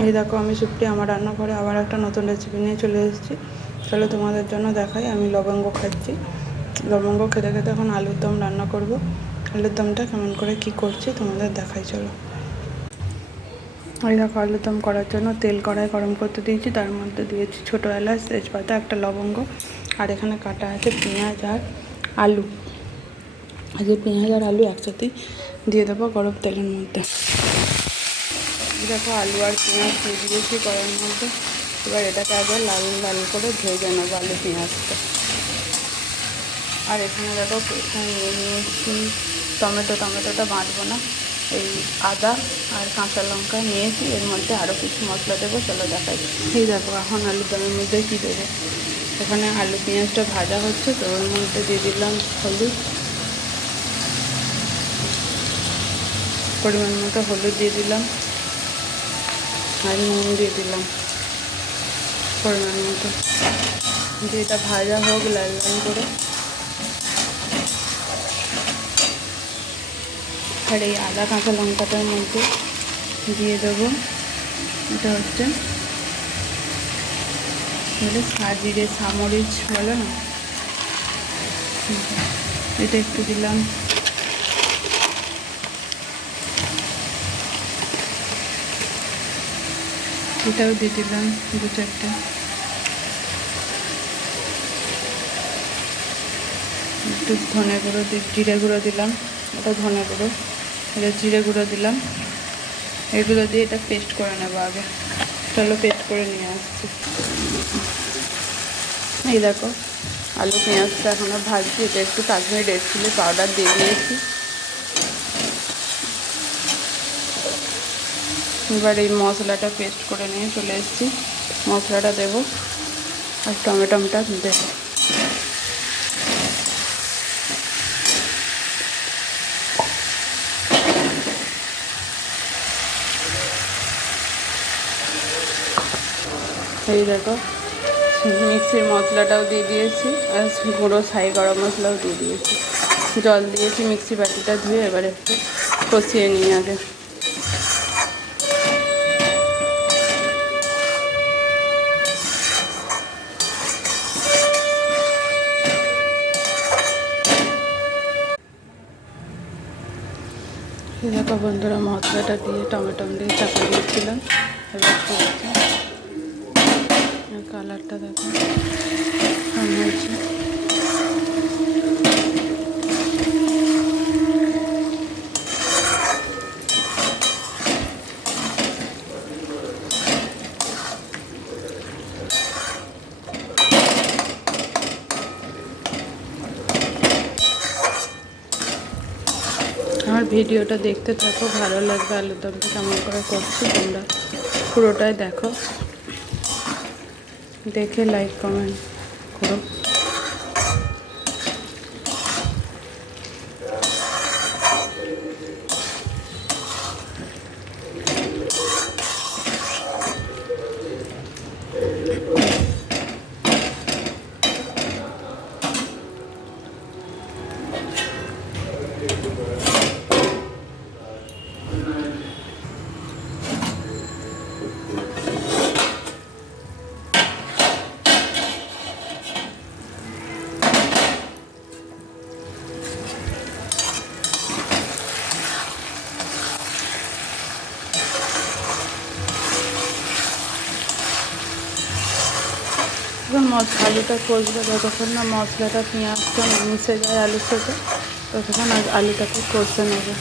এই দেখো আমি সুপ্রি আমার রান্নাঘরে আবার একটা নতুন রেসিপি নিয়ে চলে এসেছি। চলো তোমাদের জন্য দেখাই। আমি লবঙ্গ খাচ্ছি। লবঙ্গ খেতে খেতে এখন আলুর দম রান্না করব। আলুর দমটা কেমন করে কি করছি তোমাদের দেখাই। চলো। এই দেখো আলুর দম করার জন্য তেল কড়াই গরম করতে দিয়েছি, তার মধ্যে দিয়েছি ছোটো এলাচ, তেজপাতা, একটা লবঙ্গ, আর এখানে কাটা আছে পেঁয়াজ আর আলু। আর যে পেঁয়াজ আর আলু একসাথেই দিয়ে দেবো গরম তেলের মধ্যে। দেখো আলু আর পেঁয়াজ দিয়ে দিয়েছি কড়াইয়ের মধ্যে। এবার এটাকে আগে লাল লাল করে ভেজে নেবো আলু পেঁয়াজটা। আর এখানে দেখো নিয়ে নিয়েছি টমেটোটা বাঁটবো না, এই আদা আর কাঁচা লঙ্কা নিয়েছি। এর মধ্যে আরও কিছু মশলা দেবো, চলো দেখাই। এই দেখো এখন আলুর দমের মধ্যে কী দেবো। এখানে আলু পেঁয়াজটা ভাজা হচ্ছে, তো ওর মধ্যে দিয়ে দিলাম হলুদ, পরিমাণ মতো হলুদ দিয়ে দিলাম, আর নুন দিয়ে দিলাম পরিমাণ মতো। যেটা ভাজা হোক লাল লাল করে। আর এই আদা কাঁচা লঙ্কাটার মধ্যে দিয়ে দেবো, এটা হচ্ছে জিরে সামরিচ বলে না, এটা একটু দিলাম। এটাও দিয়ে দিলাম 2-4টে। একটু ধনে গুঁড়ো জিরে গুঁড়ো দিলাম, এটা ধনে গুঁড়ো, এটা জিরে গুঁড়ো দিলাম। এগুলো দিয়ে এটা পেস্ট করে নেবো আগে। চলো পেস্ট করে নিয়ে আসছি। এই দেখো আলু পেঁয়াজটা এখনও ভাজছি, এটা একটু কাশ্মীরি রেড চিলি পাউডার দিয়ে দিয়েছি। এবার এই মশলাটা পেস্ট করে নিয়ে চলে এসেছি। মশলাটা দেবো আর টমেটোটা দেবো। এই দেখো মিক্সির মশলাটাও দিয়ে দিয়েছি, আর গুঁড়ো ছাই গরম মশলাও দিয়ে দিয়েছি। জল দিয়েছি মিক্সি বাটিটা ধুয়ে। এবার একটু কষিয়ে নিই আগে। দেখো বন্ধুরা মশলাটা দিয়ে টমেটো দিয়ে চাপা দিয়েছিলাম। এবার করছি, কালারটা দেখো কেমন হয়েছে। আমার ভিডিওটা দেখতে থাকো, ভালো লাগবে। আলুর দমটা কেমন করে করছি তোমরা পুরোটাই দেখো, দেখে লাইক কমেন্ট করো। আলুটা কষবে, যতক্ষণ না মশলাটা পেঁয়াজটা মিশে যায় আলুর সাথে, ততক্ষণ আলুটাকে কষে নেবে।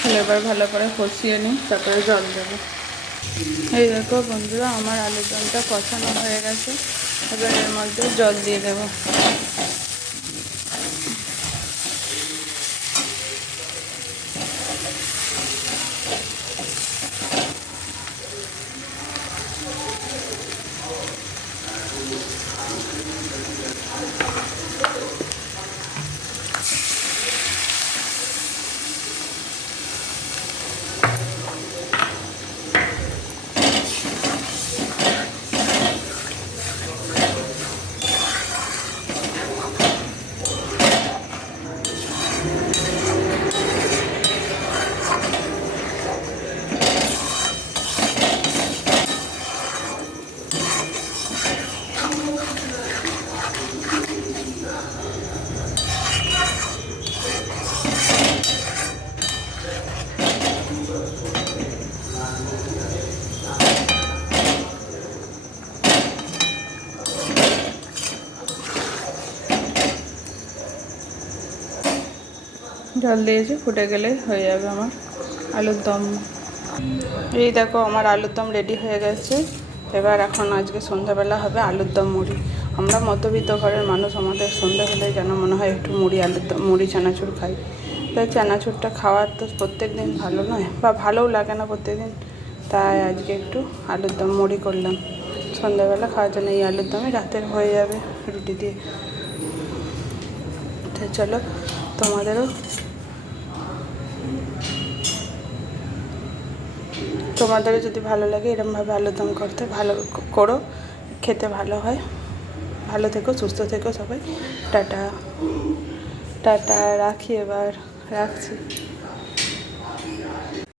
তাহলে এবার ভালো করে কষিয়ে নিই, তারপরে জল দেবো। এই দেখো বন্ধুরা, আমার আলুর দমটা কষানো হয়ে গেছে। এবার এর মধ্যে জল দিয়ে দেবো। জল দিয়েছি, ফুটে গেলে হয়ে যাবে আমার আলুর দম। এই দেখো আমার আলুর দম রেডি হয়ে গেছে। এবার এখন আজকে সন্ধ্যাবেলা হবে আলুর দম মুড়ি। আমরা মধ্যবিত্ত ঘরের মানুষ, আমাদের সন্ধ্যা হলে যেন মনে হয় একটু মুড়ি, আলুর দম, মুড়ি চানাচুর খাই। তাই চানাচুরটা খাওয়ার তো প্রত্যেক দিন ভালো নয়, বা ভালোও লাগে না প্রত্যেক দিন। তাই আজকে একটু আলুর দম মুড়ি করলাম সন্ধ্যাবেলা খাওয়ার জন্য। এই আলুর দমই রাতের হয়ে যাবে রুটি দিয়ে। তাই চলো তোমাদেরও যদি ভালো লাগে এরকমভাবে আলুর দম করতে, ভালো করো, খেতে ভালো হয়। ভালো থেকো, সুস্থ থেকো সবাই। টাটা টাটা, রাখি, এবার রাখছি।